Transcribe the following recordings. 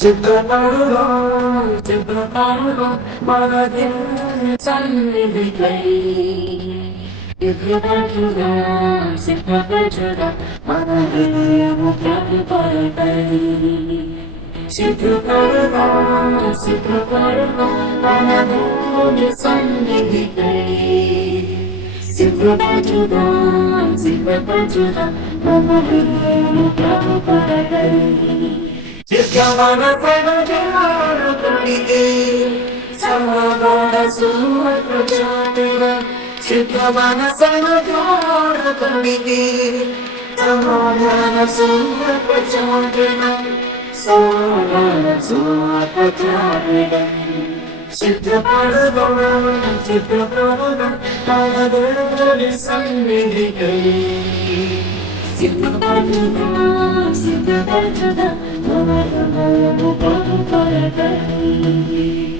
సిద్ధపడుగా సిద్ధపడుగా మన దేవుని సన్నిధికై. సిద్ధపడుగా సిద్ధపడుగా మన దేవుని ప్రభుపరకై సిద్ధపడుగా సిద్ధపడుగా మన దేవుని సన్నిధికై. సిద్ధపడుగా సిద్ధపడుగా మన దేవుని ప్రభుపరకై సిద్ధమన ప్రణజారుకుడికి సమాధాన సుమప్రచాటిన సిద్ధమన సనజారుకుడికి సమాధాన సుమప్రచాటిన సమాధాన సుమప్రచాటిన సిద్ధపడదు సిద్ధపడదు తన సన్నిధికై సిద్ధపడుదా సిద్ధపడుదా Thank you.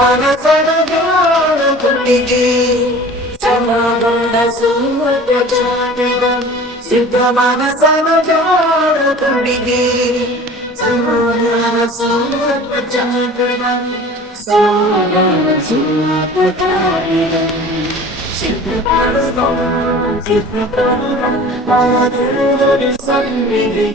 bana sana dağıldım dedi Cevabım nasıl kaçardım Sevda bana sana dağıldım dedi Cevabım nasıl kaçardım Sana nasıl kaçardım Şimdi parızdan, şimdi parızdan Bana dönüp sen beni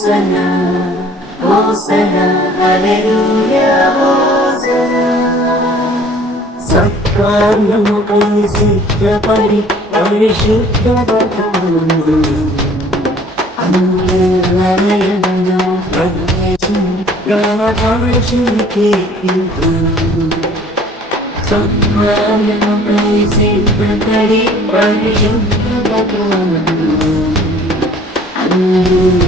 Hosanna, Hosanna, hallelujah, Hosanna. సత్కార్యము సత్కార్యముకై సిద్ధపడి పరిశుద్ధ పరిశుద్ధపడు అందరూ ప్రవేశం సత్కార్యము కీర్తింతు సిద్ధపడి పరిశుద్ధ సిద్ధమన అందరూ